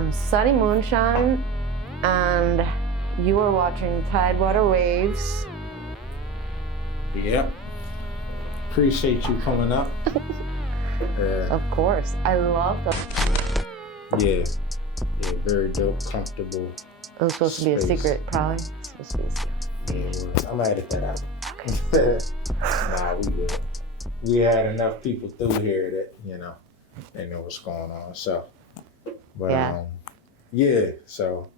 am Sunny Moonshine, and you are watching Tidewater Waves. Yep. Appreciate you coming up. Of course. I love them. Yeah, very dope, comfortable. It was supposed to be a secret, probably. Supposed to be a secret. Yeah, I'm gonna edit that out. Okay. Nah, we good. We had enough people through here that, they know what's going on. So, but so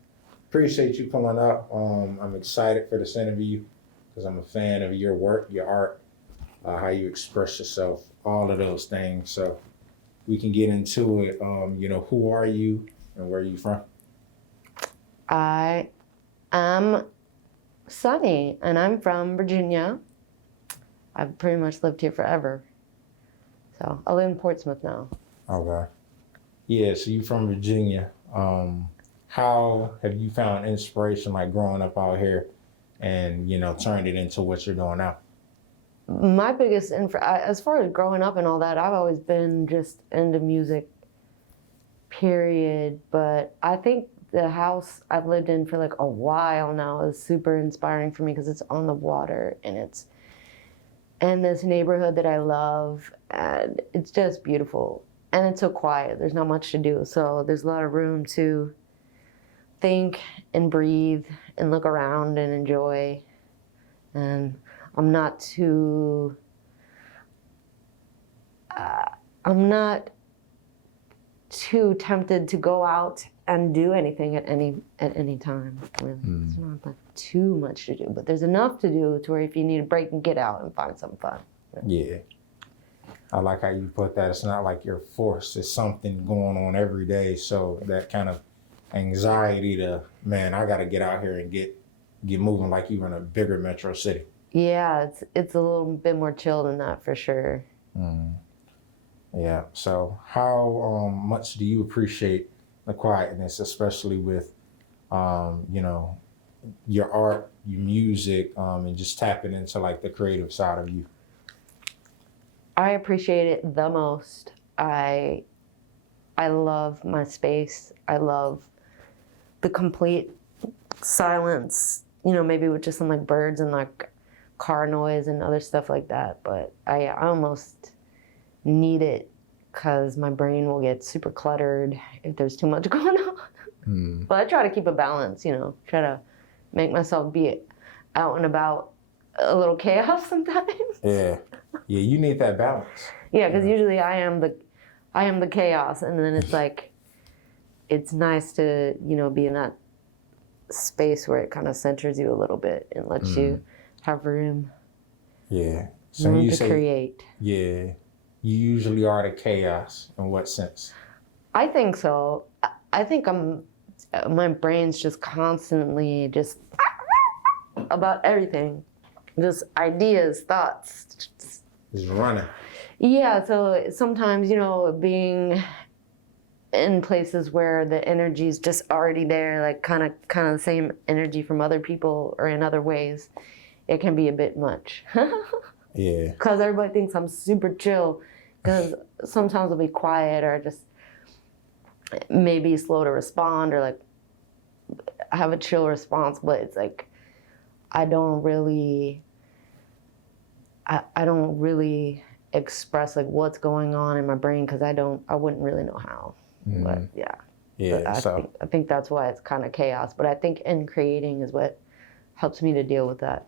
appreciate you coming up. I'm excited for this interview because I'm a fan of your work, your art, how you express yourself, all of those things. So we can get into it. Who are you and where are you from? I am Sunny, and I'm from Virginia. I've pretty much lived here forever. So I live in Portsmouth now. Okay. Yeah, so you're from Virginia. How have you found inspiration, like growing up out here and, turned it into what you're doing now? My biggest, as far as growing up and all that, I've always been just into music, period. But I think the house I've lived in for like a while now is super inspiring for me because it's on the water and it's in this neighborhood that I love, and it's just beautiful. And it's so quiet. There's not much to do. So there's a lot of room to think and breathe and look around and enjoy. And I'm not too tempted to go out and do anything at any time. Really. It's not like too much to do, but there's enough to do to where if you need a break and get out and find something fun. Yeah. I like how you put that. It's not like you're forced. It's something going on every day. So that kind of anxiety to, man, I got to get out here and get moving like you're in a bigger metro city. Yeah, it's a little bit more chill than that for sure. Yeah. So how much do you appreciate the quietness, especially with, your art, your music, and just tapping into like the creative side of you? I appreciate it the most. I love my space. I love the complete silence, maybe with just some like birds and like car noise and other stuff like that. But I almost need it because my brain will get super cluttered if there's too much going on. But I try to keep a balance, try to make myself be out and about, a little chaos sometimes. Yeah, you need that balance. Yeah, because usually I am the chaos, and then it's like, it's nice to be in that space where it kind of centers you a little bit and lets you have room. Yeah. So room you to say, create. Yeah, you usually are the chaos. In what sense? I think so. I think my brain's just constantly just about everything. Just ideas, thoughts. Just running. Yeah, so sometimes, being in places where the energy is just already there, like kind of the same energy from other people or in other ways, it can be a bit much. Yeah. Because everybody thinks I'm super chill, because sometimes I'll be quiet or just maybe slow to respond or like have a chill response, but it's like I don't really express like what's going on in my brain because I wouldn't really know how. But Yeah. I think that's why it's kind of chaos. But I think in creating is what helps me to deal with that.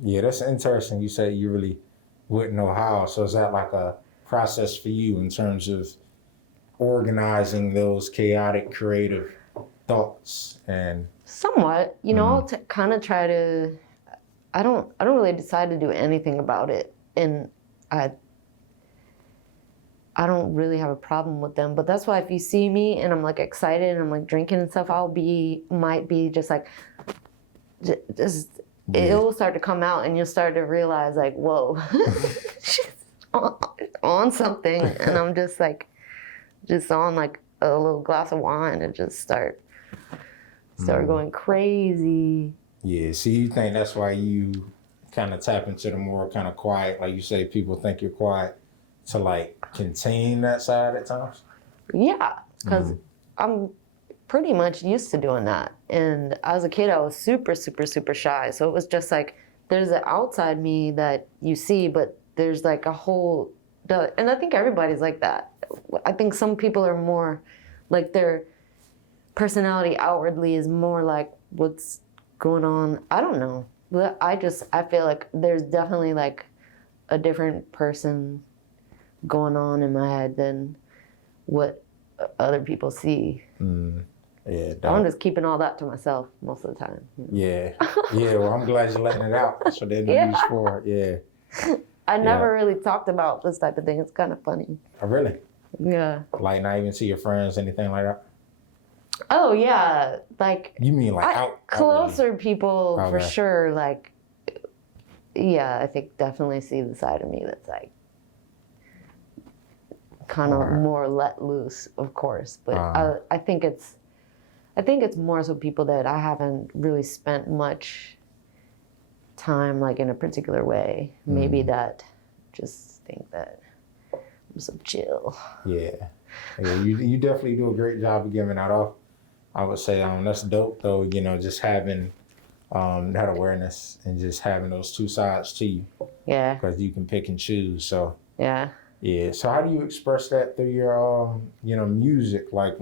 Yeah, that's interesting. You said you really wouldn't know how. So is that like a process for you in terms of organizing those chaotic creative thoughts and somewhat, to kind of try to, I don't really decide to do anything about it, and I don't really have a problem with them. But that's why if you see me and I'm like excited and I'm like drinking and stuff, might be just like, it will start to come out and you'll start to realize like, whoa, she's on something, and I'm just on like a little glass of wine and just start going crazy. Yeah, see, you think that's why you kind of tap into the more kind of quiet, like you say, people think you're quiet, to like contain that side at times? Yeah, because I'm pretty much used to doing that. And as a kid, I was super, super, super shy. So it was just like, there's an outside me that you see, but there's like a whole, and I think everybody's like that. I think some people are more like their personality outwardly is more like what's going on. I don't know. But I feel like there's definitely like a different person going on in my head than what other people see. Yeah, I'm just keeping all that to myself most of the time. Yeah. Yeah, well, I'm glad you're letting it out. That's what they're Yeah. used for. Yeah. I never really talked about this type of thing. It's kind of funny. Oh, really? Yeah. Like, not even see your friends, anything like that? Oh, yeah. Like, You mean like out? Closer people, for Okay. sure. Like, yeah, I think definitely see the side of me that's like kind of more let loose, of course. But I think it's more so people that I haven't really spent much time like in a particular way. Maybe that just think that I'm so chill. Yeah. Yeah, you definitely do a great job of giving that off. I would say that's dope though, you know, just having that awareness and just having those two sides to you. Yeah. Because you can pick and choose. So yeah. Yeah. So how do you express that through your music? Like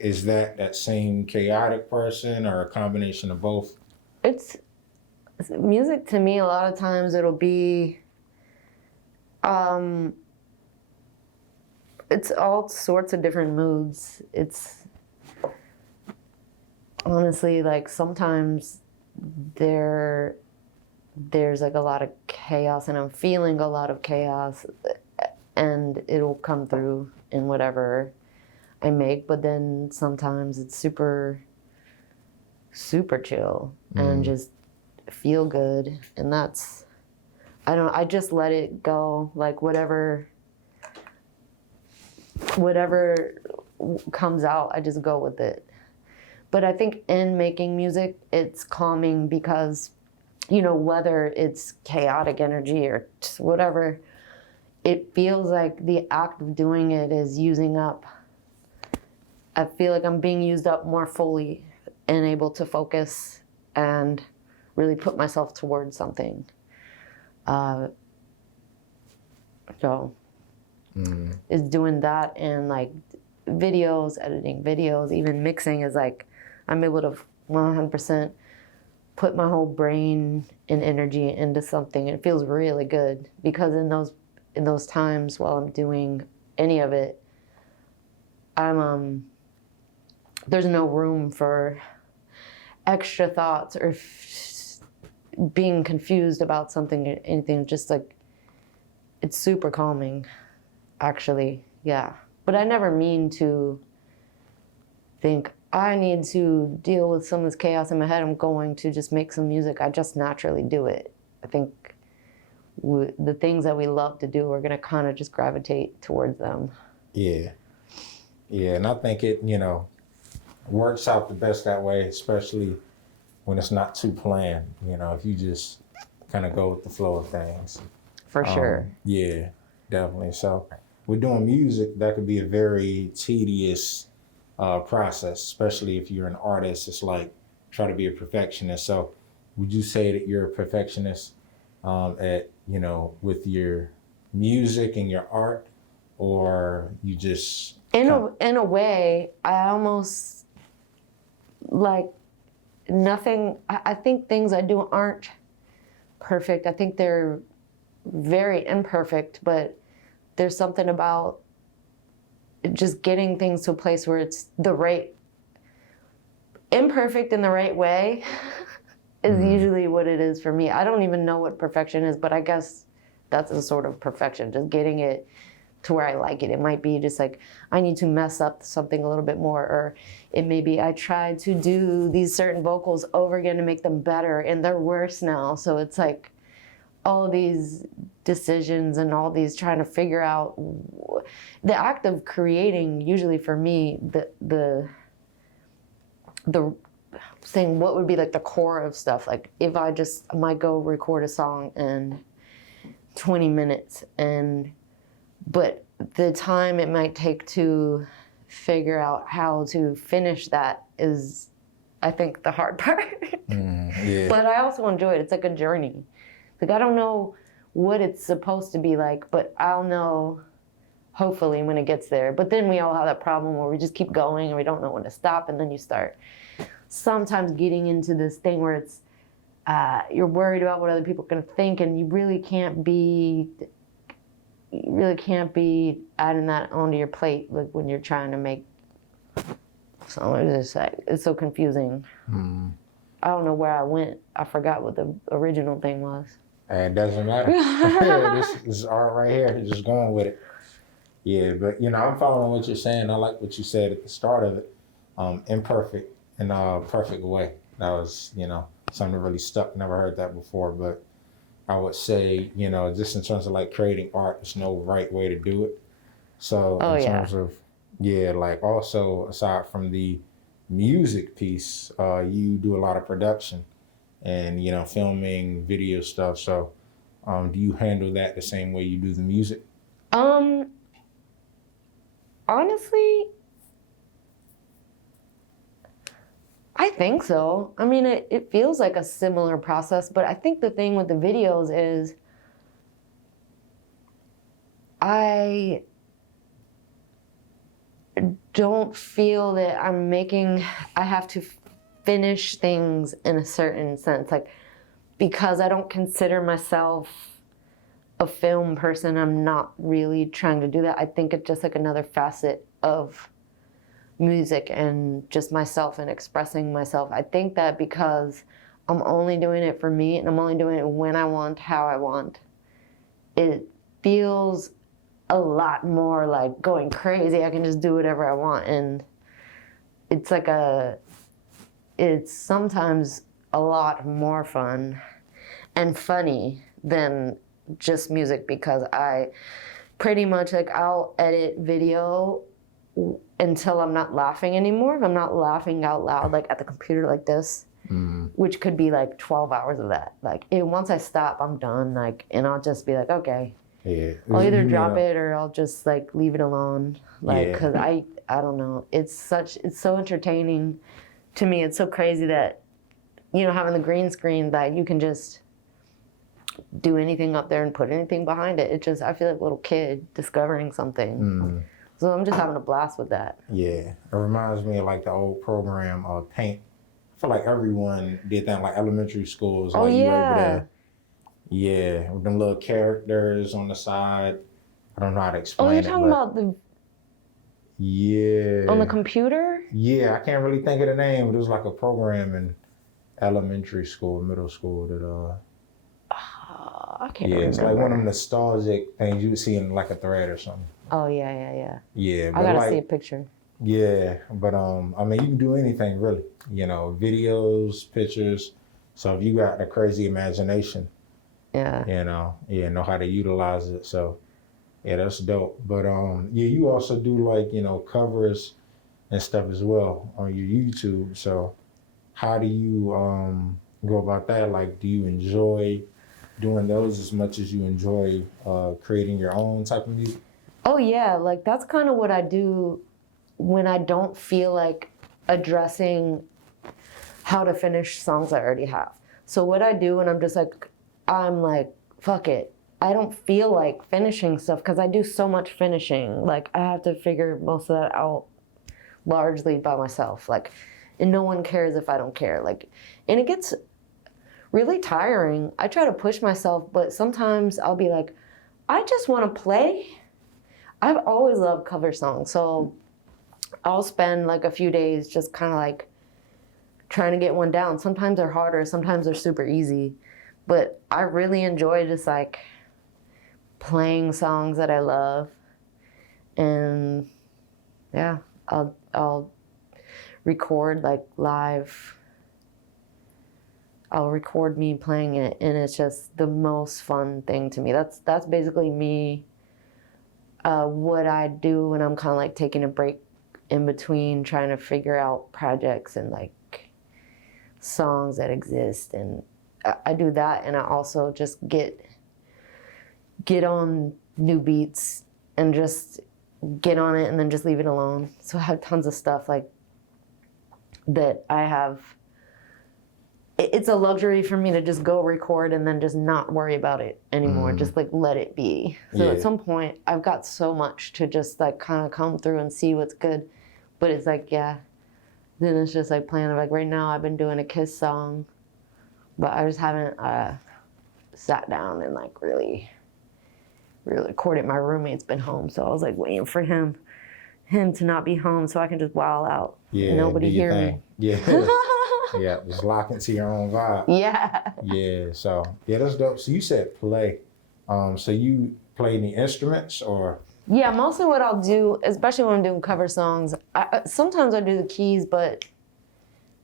is that same chaotic person or a combination of both? It's music to me. A lot of times it'll be, it's all sorts of different moods. It's honestly like sometimes there's like a lot of chaos and I'm feeling a lot of chaos and it'll come through in whatever I make, but then sometimes it's super, super chill and just feel good. And I just let it go, like whatever comes out, I just go with it. But I think in making music, it's calming because, whether it's chaotic energy or whatever, it feels like the act of doing it is using up. I feel like I'm being used up more fully and able to focus and really put myself towards something. Is doing that and like videos, editing videos, even mixing is like I'm able to 100% put my whole brain and energy into something. It feels really good because in those times while I'm doing any of it, there's no room for extra thoughts or being confused about something or anything. Just like it's super calming, actually. Yeah. But I never mean to think I need to deal with some of this chaos in my head. I'm going to just make some music. I just naturally do it. I think the things that we love to do, we're going to kind of just gravitate towards them. Yeah. Yeah, and I think it, works out the best that way, especially when it's not too planned. If you just kind of go with the flow of things. For sure. Yeah, definitely. So with doing music, that could be a very tedious process, especially if you're an artist. It's like try to be a perfectionist. So would you say that you're a perfectionist with your music and your art, or you just in a way, I almost like nothing. I think things I do aren't perfect. I think they're very imperfect, but there's something about just getting things to a place where it's the right, imperfect in the right way is usually what it is for me. I don't even know what perfection is, but I guess that's a sort of perfection, just getting it to where I like it. It might be just like, I need to mess up something a little bit more, or it may be I tried to do these certain vocals over again to make them better and they're worse now. So it's like all of these decisions and all these trying to figure out the act of creating. Usually for me, the saying what would be like the core of stuff. Like if I might go record a song in 20 minutes but the time it might take to figure out how to finish that is, I think, the hard part. Yeah. But I also enjoy it. It's like a journey. Like, I don't know what it's supposed to be like, but I'll know hopefully when it gets there. But then we all have that problem where we just keep going and we don't know when to stop, and then you start sometimes getting into this thing where it's you're worried about what other people are going to think, and you really can't be adding that onto your plate, like when you're trying to make. So it's so confusing. I don't know where I went. I forgot what the original thing was. It doesn't matter. This is art right here. Just going with it. Yeah, but I'm following what you're saying. I like what you said at the start of it. Imperfect in a perfect way. That was, something that really stuck. Never heard that before, but I would say, just in terms of like creating art, there's no right way to do it. So in terms of, like also aside from the music piece, you do a lot of production and, filming, video stuff. So do you handle that the same way you do the music? Honestly, I think so. I mean, it feels like a similar process, but I think the thing with the videos is I don't feel that I have to finish things in a certain sense. Like, because I don't consider myself a film person, I'm not really trying to do that. I think it's just like another facet of music and just myself and expressing myself. I think that because I'm only doing it for me and I'm only doing it when I want, how I want, it feels a lot more like going crazy. I can just do whatever I want. And it's like it's sometimes a lot more fun and funny than just music, because I pretty much I'll edit video until I'm not laughing anymore. If I'm not laughing out loud, like at the computer like this, which could be like 12 hours of that. Like once I stop, I'm done. Like, and I'll just be like, okay, I'll either drop it or I'll just like leave it alone. Like, cause I don't know. It's so entertaining to me. It's so crazy that, having the green screen, that you can just do anything up there and put anything behind it. I feel like a little kid discovering something. So I'm just having a blast with that. Yeah, it reminds me of like the old program Paint. I feel like everyone did that in like elementary schools. Oh, like yeah. You were able to, with them little characters on the side. I don't know how to explain it. Oh, you're talking about the... Yeah. On the computer? Yeah, I can't really think of the name, but it was like a program in elementary school, middle school that I can't remember. It's like one of them nostalgic things you would see in like a thread or something. Oh, yeah. Yeah, but I gotta see a picture. Yeah, but I mean, you can do anything really. Videos, pictures. So if you got a crazy imagination, know how to utilize it. So yeah, that's dope. But you also do like covers and stuff as well on your YouTube. So how do you go about that? Like, do you enjoy doing those as much as you enjoy creating your own type of music? Oh yeah, like that's kind of what I do when I don't feel like addressing how to finish songs I already have. So what I do when I'm like, fuck it. I don't feel like finishing stuff because I do so much finishing. Like I have to figure most of that out largely by myself. Like, and no one cares if I don't care. Like, and it gets really tiring. I try to push myself, but sometimes I'll be like, I just want to play. I've always loved cover songs, so I'll spend like a few days just kind of like trying to get one down. Sometimes they're harder, sometimes they're super easy, but I really enjoy just like playing songs that I love, and yeah, I'll record like live. I'll record me playing it, and it's just the most fun thing to me. That's basically me. What I do when I'm kind of like taking a break in between trying to figure out projects and like songs that exist, and I do that, and I also just get on new beats and just get on it and then just leave it alone. So I have tons of stuff like that I have. It's a luxury for me to just go record and then just not worry about it anymore. Just like let it be. So at some point I've got so much to just like kind of come through and see what's good. But it's like, yeah, then it's just like playing. Like right now I've been doing a Kiss song, but I just haven't sat down and like really recorded. My roommate's been home, so I was like waiting for him to not be home so I can just wild out. Yeah, nobody hear me. Yeah. Yeah, just lock into your own vibe. Yeah. Yeah, so yeah, that's dope. So you said play. So you play any instruments or? Yeah, mostly what I'll do, especially when I'm doing cover songs, sometimes I do the keys, but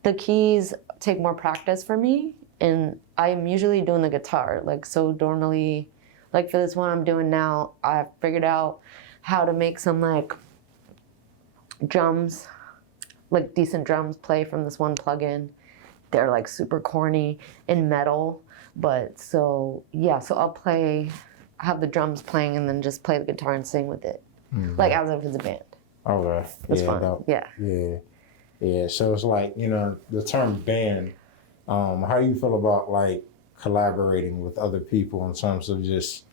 the keys take more practice for me, and I'm usually doing the guitar. Like, so normally, like for this one I'm doing now, I figured out how to make some like drums, like decent drums play from this one plugin. They're like super corny and metal, but so yeah, so I'll have the drums playing and then just play the guitar and sing with it, like as if it's a band. Okay, It's fun. Dope. Yeah. Yeah. So it's like, you know, the term band. How do you feel about like collaborating with other people in terms of just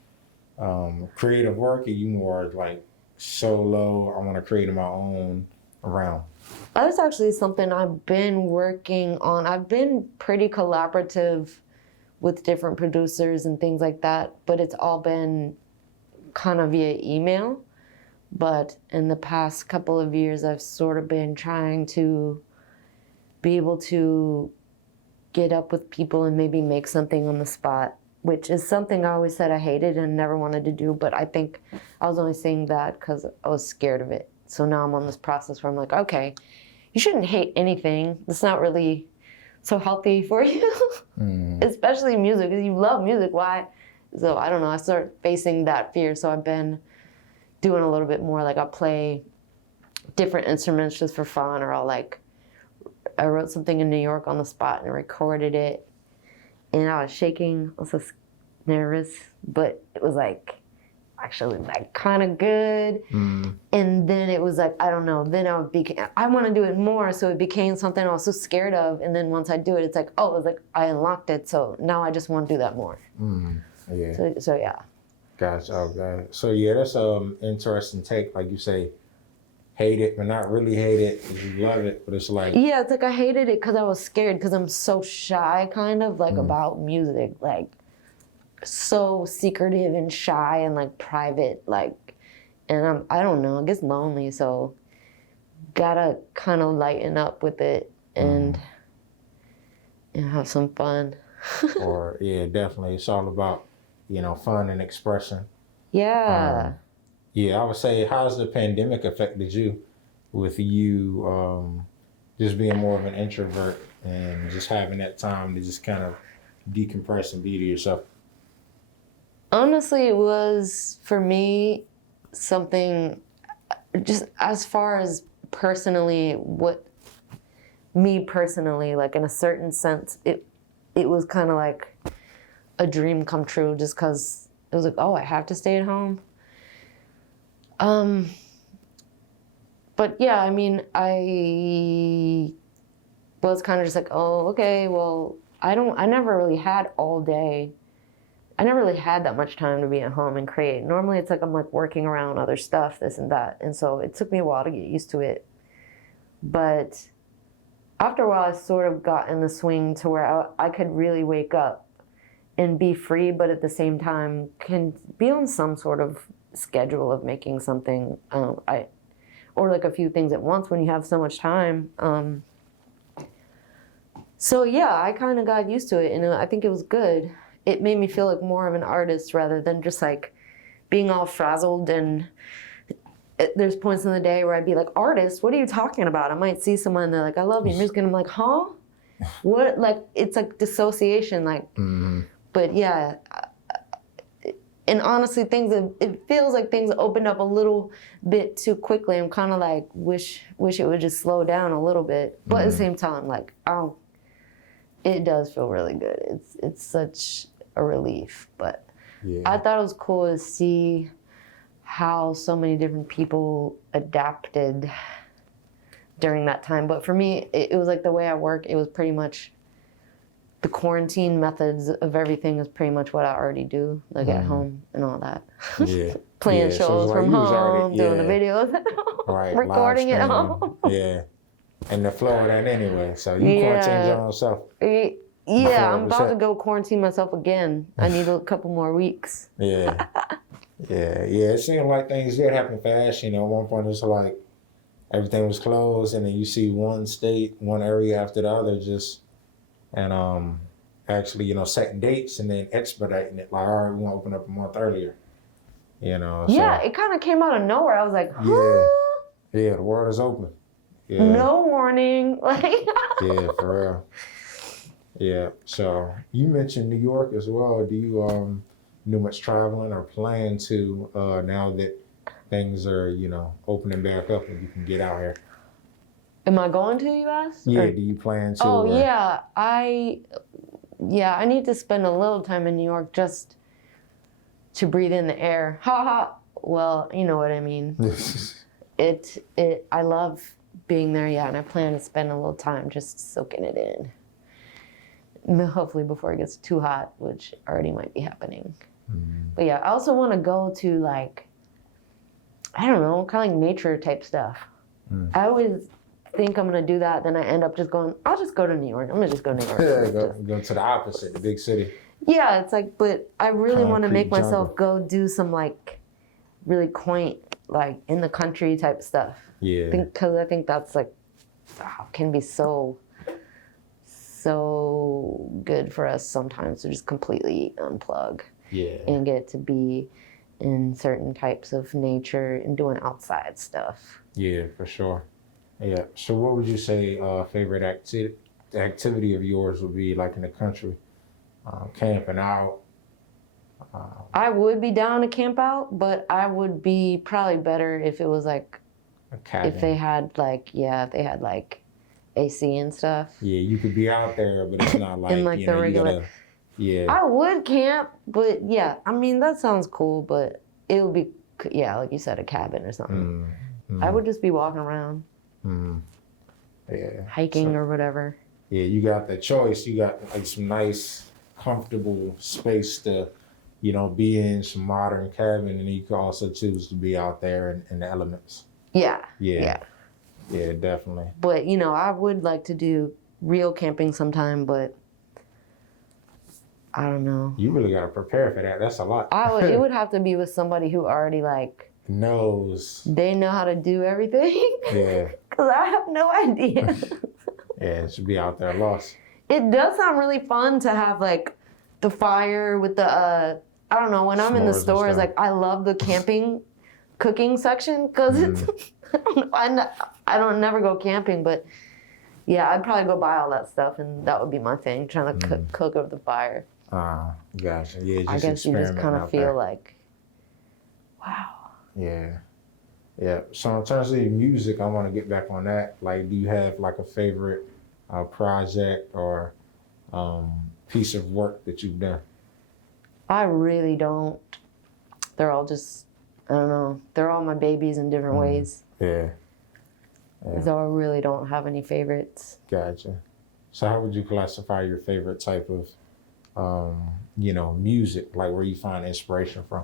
creative work? Are you more like solo? I want to create my own around. That's actually something I've been working on. I've been pretty collaborative with different producers and things like that, but it's all been kind of via email. But in the past couple of years, I've sort of been trying to be able to get up with people and maybe make something on the spot, which is something I always said I hated and never wanted to do. But I think I was only saying that because I was scared of it. So now I'm on this process where I'm like, okay, you shouldn't hate anything. It's not really so healthy for you, especially music. If you love music, why? So I don't know. I started facing that fear. So I've been doing a little bit more. Like I'll play different instruments just for fun, or I wrote something in New York on the spot and recorded it. And I was shaking. I was so nervous, but it was like actually like kind of good. And then it was like, I don't know, then I want to do it more, so it became something I was so scared of. And then once I do it, it's like, oh, it was like I unlocked it, so now I just want to do that more. Yeah. So yeah. Gotcha. Okay. So yeah, that's interesting take. Like you say, hate it, but not really hate it. You love it, but it's like, yeah, it's like I hated it because I was scared, because I'm so shy kind of like about music, like so secretive and shy and like private, like, and I don't know, I guess lonely, so gotta kind of lighten up with it and have some fun. or yeah, definitely, it's all about, you know, fun and expression. Yeah. Yeah, I would say, how's the pandemic affected you with you just being more of an introvert and just having that time to just kind of decompress and be to yourself? Honestly, it was, for me, something, just as far as personally, like in a certain sense, it was kind of like a dream come true, just because it was like, oh, I have to stay at home. But yeah, I mean, I was kind of just like, oh, okay, well, I never really had all day. I never really had that much time to be at home and create. Normally it's like I'm like working around other stuff, this and that. And so it took me a while to get used to it. But after a while, I sort of got in the swing to where I could really wake up and be free, but at the same time can be on some sort of schedule of making something, or like a few things at once when you have so much time. So yeah, I kind of got used to it, and I think it was good. It made me feel like more of an artist rather than just like being all frazzled. And there's points in the day where I'd be like, artist, what are you talking about? I might see someone and they're like, I love your music, and I'm like, huh? What? Like, it's like dissociation, like, but yeah. And honestly, it feels like things opened up a little bit too quickly. I'm kind of like, wish it would just slow down a little bit. But at the same time, like, it does feel really good. It's such a relief. But Yeah. I thought it was cool to see how so many different people adapted during that time. But for me, it was like the way I work, it was pretty much the quarantine methods of everything is pretty much what I already do, like at home and all that. Yeah. Playing Yeah, so shows it's like from you was home, already- doing the yeah. videos at home, Right, recording live at streaming. home. Yeah. And the flow of that anyway. So you quarantined your own self. Yeah, I'm about to 100%. go quarantine myself again. I need a couple more weeks. Yeah. Yeah. It seemed like things did happen fast. You know, at one point it's like everything was closed, and then you see one state, one area after the other actually, you know, setting dates and then expediting it. Like, all right, we want to open up a month earlier. You know. So, Yeah, it kind of came out of nowhere. I was like, huh? Yeah, the world is open. Yeah. No warning. Like, Yeah, for real. Yeah. So you mentioned New York as well. Do you do much traveling or plan to now that things are, you know, opening back up and you can get out here? am I going to, you asked? Yeah. Or- Do you plan to? Oh, or- yeah. I need to spend a little time in New York just to breathe in the air. Ha ha. Well, you know what I mean. I love being there, yeah, and I plan to spend a little time just soaking it in. Hopefully before it gets too hot, which already might be happening. But yeah, I also want to go to like, I don't know, kind of like nature type stuff. I always think I'm going to do that, then I end up just going, I'll just go to New York. I'm going to just go to New York. Yeah, go to the opposite, the big city. Yeah, it's like, but I really want to Concrete make myself jungle. go do some like really quaint, like in the country type stuff. Yeah. Because I think that's like, can be so good for us sometimes to just completely unplug Yeah. and get to be in certain types of nature and doing outside stuff. Yeah, for sure. Yeah. So what would you say favorite activity of yours would be, like in the country? Camping out. I would be down to camp out, but I would be probably better if it was like, A cabin. if they had like AC and stuff. Yeah, you could be out there, but it's not like, In like you the know, regular. you gotta. Yeah. I would camp, but yeah, I mean, that sounds cool, but it would be, yeah, like you said, a cabin or something. I would just be walking around, Yeah. hiking or whatever. Yeah, you got the choice. You got like some nice, comfortable space to, you know, be in some modern cabin, and you can also choose to be out there in the elements. Yeah. Yeah. Yeah, definitely. But, you know, I would like to do real camping sometime, but I don't know. You really got to prepare for that. That's a lot. It would have to be with somebody who already like, Knows. they know how to do everything. Yeah. Because I have no idea. Yeah, it should be out there lost. It does sound really fun to have like the fire with the, I don't know, when I'm in the S'mores and stores, stuff. like I love the camping cooking section because it's, I don't never go camping, but yeah, I'd probably go buy all that stuff and that would be my thing, trying to cook over the fire. Gotcha. Yeah, just I guess you just experimenting kind of out feel there. like, wow. Yeah. Yeah. So in terms of your music, I want to get back on that. Like, do you have like a favorite project or piece of work that you've done? I really don't. They're all just, I don't know, they're all my babies in different ways. Yeah. So I really don't have any favorites. Gotcha. So how would you classify your favorite type of, you know, music? Like where you find inspiration from?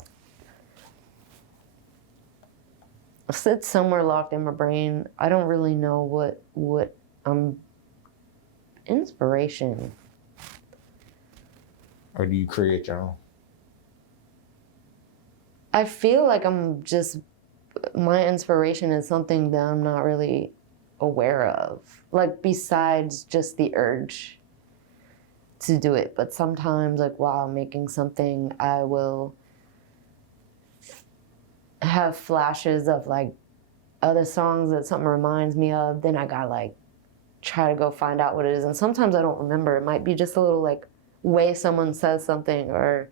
It's somewhere locked in my brain. I don't really know what inspiration. Or do you create your own? I feel like my inspiration is something that I'm not really aware of. Like besides just the urge to do it. But sometimes like while I'm making something, I will have flashes of like other songs that something reminds me of. Then I gotta like try to go find out what it is. And sometimes I don't remember. It might be just a little like way someone says something or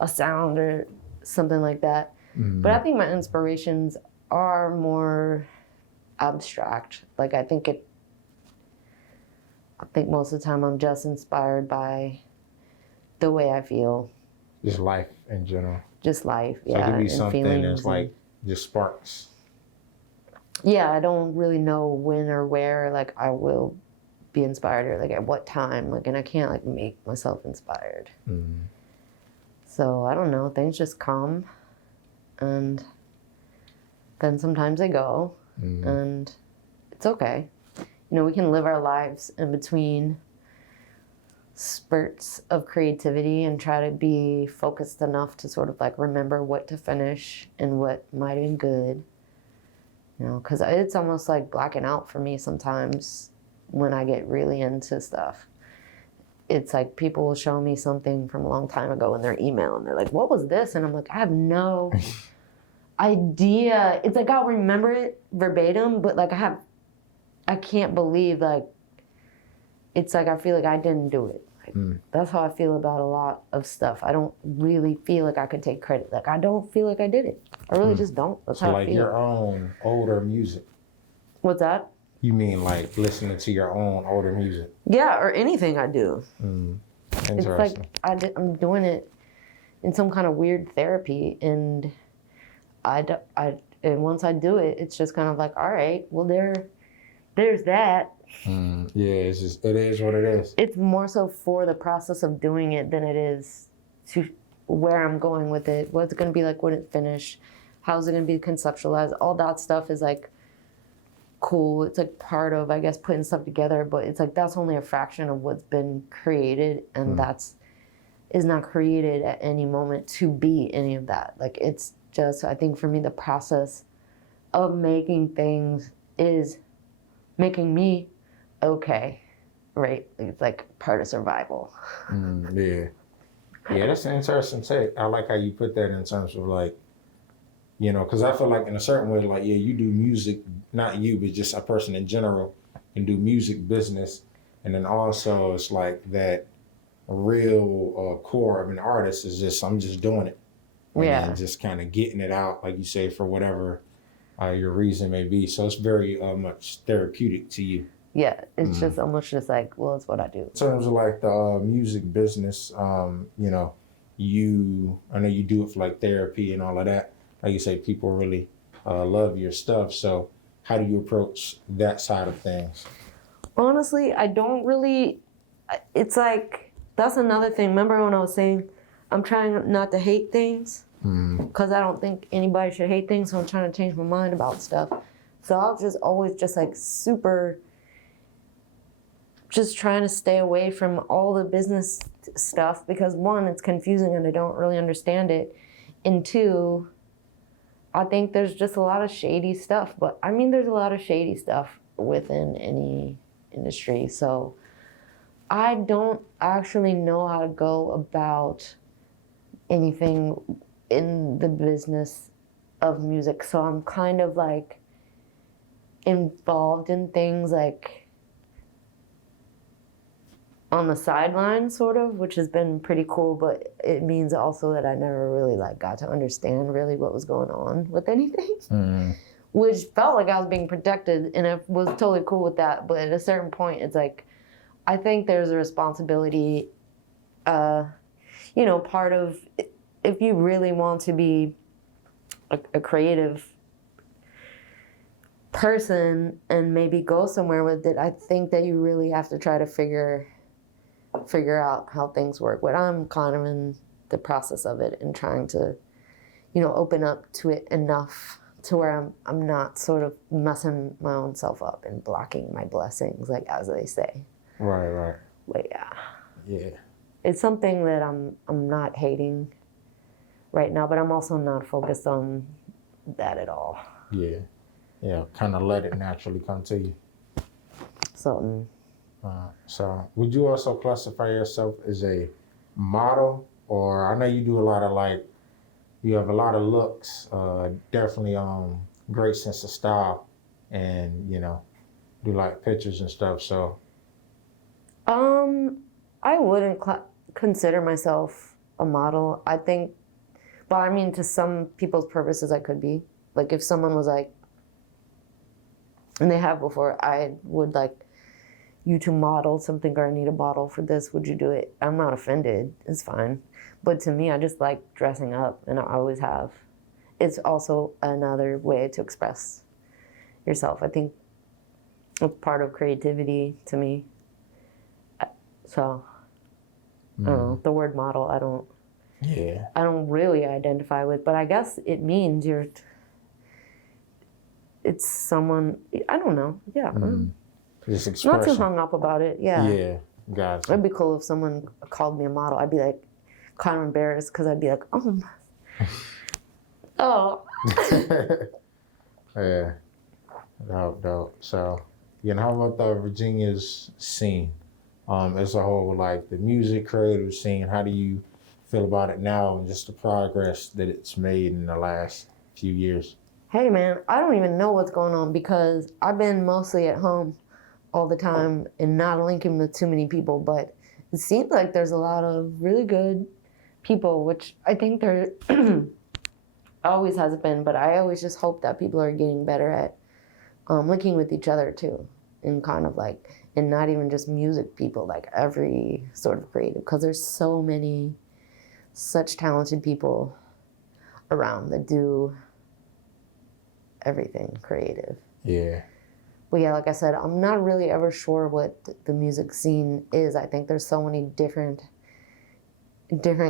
a sound or something like that. But I think my inspirations are more abstract. Like I think most of the time I'm just inspired by the way I feel. Just life in general. Just life, So yeah, it could be and something feelings. that's like just sparks. Yeah, I don't really know when or where like I will be inspired or like at what time. Like, and I can't like make myself inspired. So I don't know. Things just come, and then sometimes they go, and it's okay. You know, we can live our lives in between spurts of creativity and try to be focused enough to sort of like remember what to finish and what might have been good. You know, because it's almost like blacking out for me sometimes when I get really into stuff. It's like people will show me something from a long time ago in their email and they're like, what was this? And I'm like, I have no idea. It's like I'll remember it verbatim, but like I can't believe like, it's like I feel like I didn't do it. Like, that's how I feel about a lot of stuff. I don't really feel like I could take credit. Like I don't feel like I did it. I really just don't. That's So how I like feel. your own older music. What's that? You mean like listening to your own older music? Yeah, or anything I do. Interesting. It's like I'm doing it in some kind of weird therapy, and and once I do it, it's just kind of like, all right, well there's that. Yeah, it is what it is. It's more so for the process of doing it than it is to where I'm going with it. What's it going to be like when it's finished? How's it going to be conceptualized? All that stuff is like cool. It's like part of, I guess, putting stuff together, but it's like that's only a fraction of what's been created, and is not created at any moment to be any of that. Like it's just, I think for me, the process of making things is making me okay, right? It's like part of survival. Yeah, that's an interesting take. I like how you put that in terms of like, you know, because I feel like in a certain way, like, yeah, you do music, not you, but just a person in general can do music business. And then also it's like that real core of an artist is just, I'm just doing it. And then just kind of getting it out, like you say, for whatever your reason may be. So it's very much therapeutic to you. Yeah, it's just almost just like, well, it's what I do. In terms of like the music business, you know, I know you do it for like therapy and all of that. Like you say, people really love your stuff. So how do you approach that side of things? Honestly, I don't really, it's like, that's another thing. Remember when I was saying, I'm trying not to hate things? Because I don't think anybody should hate things, so I'm trying to change my mind about stuff. So I'll just always just like super, just trying to stay away from all the business stuff because one, it's confusing and I don't really understand it. And two, I think there's just a lot of shady stuff. But I mean, there's a lot of shady stuff within any industry. So I don't actually know how to go about anything in the business of music. So I'm kind of like involved in things like on the sideline sort of, which has been pretty cool, but it means also that I never really like got to understand really what was going on with anything, which felt like I was being protected, and I was totally cool with that. But at a certain point, it's like, I think there's a responsibility, you know, part of, if you really want to be a creative person and maybe go somewhere with it, I think that you really have to try to figure out how things work. But I'm kind of in the process of it and trying to, you know, open up to it enough to where I'm not sort of messing my own self up and blocking my blessings, like as they say. Right. But yeah. It's something that I'm not hating right now, but I'm also not focused on that at all. Yeah, kind of let it naturally come to you. So would you also classify yourself as a model? Or I know you do a lot of like, you have a lot of looks, definitely great sense of style, and you know, do like pictures and stuff. So I wouldn't consider myself a model. I think, but I mean, to some people's purposes, I could be. Like if someone was like, and they have before, I would like you to model something, or I need a model for this, would you do it? I'm not offended, it's fine. But to me, I just like dressing up, and I always have. it's also another way to express yourself. I think it's part of creativity to me. So I don't know, the word model I don't really identify with, but I guess it means it's someone, I don't know. Yeah. Just Not expression. too hung up about it. Yeah. Yeah, gotcha. It'd be cool if someone called me a model. I'd be like kind of embarrassed because I'd be like, oh. Yeah, dope. So, how about the Virginia's scene as a whole, like the music creative scene? How do you feel about it now and just the progress that it's made in the last few years? Hey man, I don't even know what's going on because I've been mostly at home all the time and not linking with too many people, but it seems like there's a lot of really good people, which I think there always has been, but I always just hope that people are getting better at linking with each other too, and kind of like, and not even just music people, like every sort of creative, because there's so many such talented people around that do everything creative. Yeah. But yeah, like I said, I'm not really ever sure what the music scene is. I think there's so many different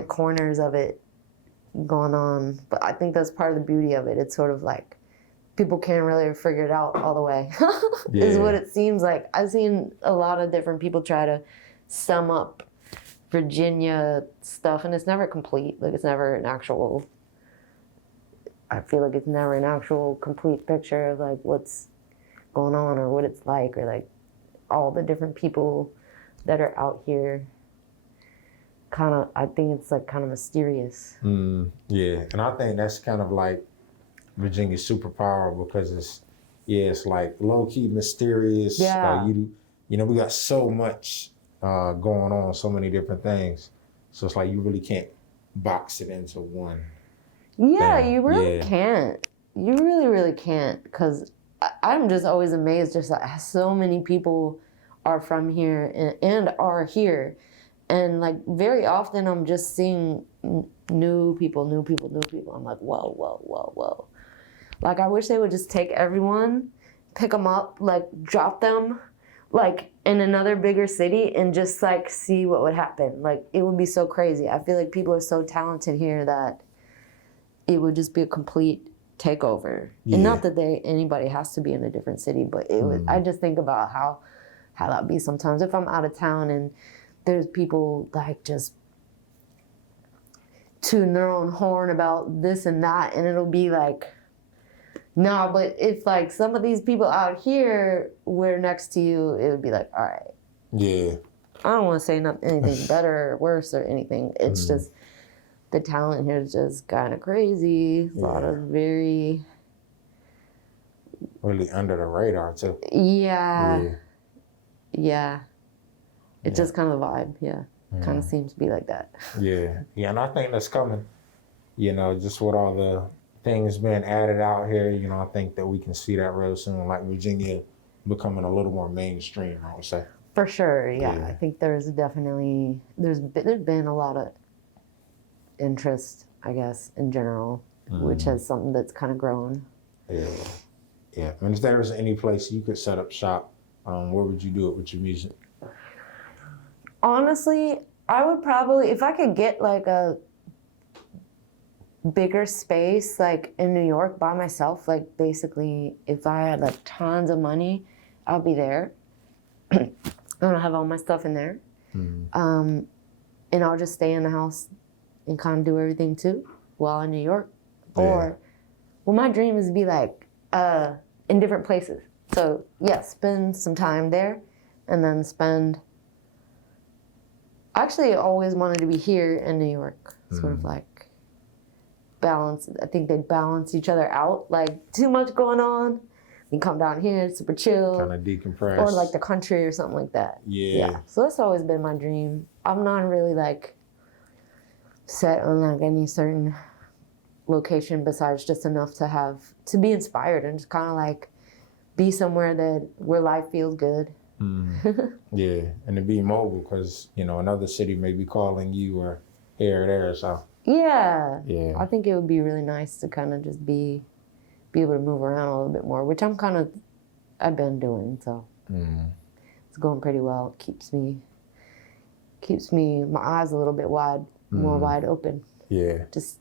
corners of it going on. But I think that's part of the beauty of it. It's sort of like people can't really figure it out all the way, is what it seems like. I've seen a lot of different people try to sum up Virginia stuff, and it's never complete. Like, it's never an actual, I feel like it's never an actual complete picture of like what's going on or what it's like, or like all the different people that are out here. Kind of, I think it's like kind of mysterious. Yeah, and I think that's kind of like Virginia's superpower because it's like low key mysterious. Yeah. We got so much going on, so many different things. So it's like you really can't box it into one. Yeah, thing. you really can't. You really, really can't, because I'm just always amazed just that so many people are from here and are here. And like very often I'm just seeing new people. I'm like, whoa. Like, I wish they would just take everyone, pick them up, like drop them like in another bigger city and just like see what would happen. Like, it would be so crazy. I feel like people are so talented here that it would just be a complete takeover. Yeah. And not that anybody has to be in a different city, but it would, I just think about how that'd be sometimes if I'm out of town and there's people like just tooting their own horn about this and that, and it'll be like, nah, but if like some of these people out here were next to you, it would be like, all right. Yeah. I don't want to say anything better or worse or anything. It's just the talent here is just kind of crazy. A lot of very... Really under the radar too. Yeah. It's just kind of a vibe, Kind of seems to be like that. Yeah, and I think that's coming. Just with all the things being added out here, I think that we can see that real soon, like Virginia becoming a little more mainstream, I would say. For sure, yeah. I think there's definitely, there's been a lot of interest, I guess, in general, which has something that's kind of grown. Yeah. And if there was any place you could set up shop, where would you do it with your music? Honestly, I would probably, if I could get like a bigger space, like in New York by myself, like basically if I had like tons of money, I'll be there. I'm gonna have all my stuff in there. And I'll just stay in the house and kind of do everything too while in New York. Or, well, my dream is to be like in different places. So spend some time there and then actually I always wanted to be here in New York, sort of like balance. I think they balance each other out, like too much going on. You come down here, super chill. Kind of decompress. Or like the country or something like that. Yeah. So that's always been my dream. I'm not really like set on like any certain location besides just enough to be inspired and just kind of like be somewhere where life feels good. Yeah, and to be mobile because, another city may be calling you or here or there. So Yeah. Yeah. I think it would be really nice to kind of just be able to move around a little bit more, which I've been doing, so it's going pretty well. It keeps me my eyes a little bit more wide open. Yeah. Just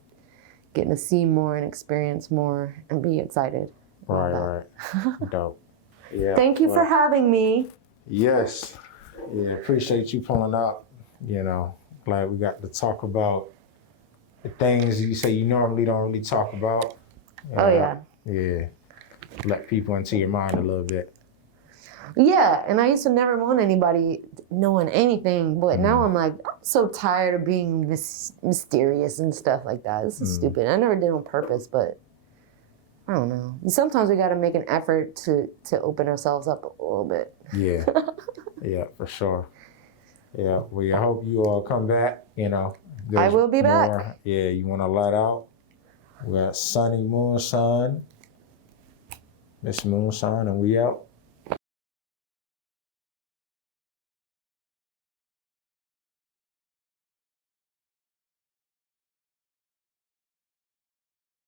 getting to see more and experience more and be excited. Right. Dope. Yeah. Thank you for having me. Yes. Yeah, appreciate you pulling up. Glad we got to talk about the things you say you normally don't really talk about. Oh, yeah. Yeah. Let people into your mind a little bit. Yeah, and I used to never want anybody knowing anything, but now I'm like, I'm so tired of being mysterious and stuff like that. This is stupid. I never did it on purpose, but I don't know. Sometimes we got to make an effort to open ourselves up a little bit. Yeah. Yeah, for sure. Yeah, well, I hope you all come back, I will be back. Yeah, you want to let out? We got Sunny Moonshine, Miss Moonshine, and we out.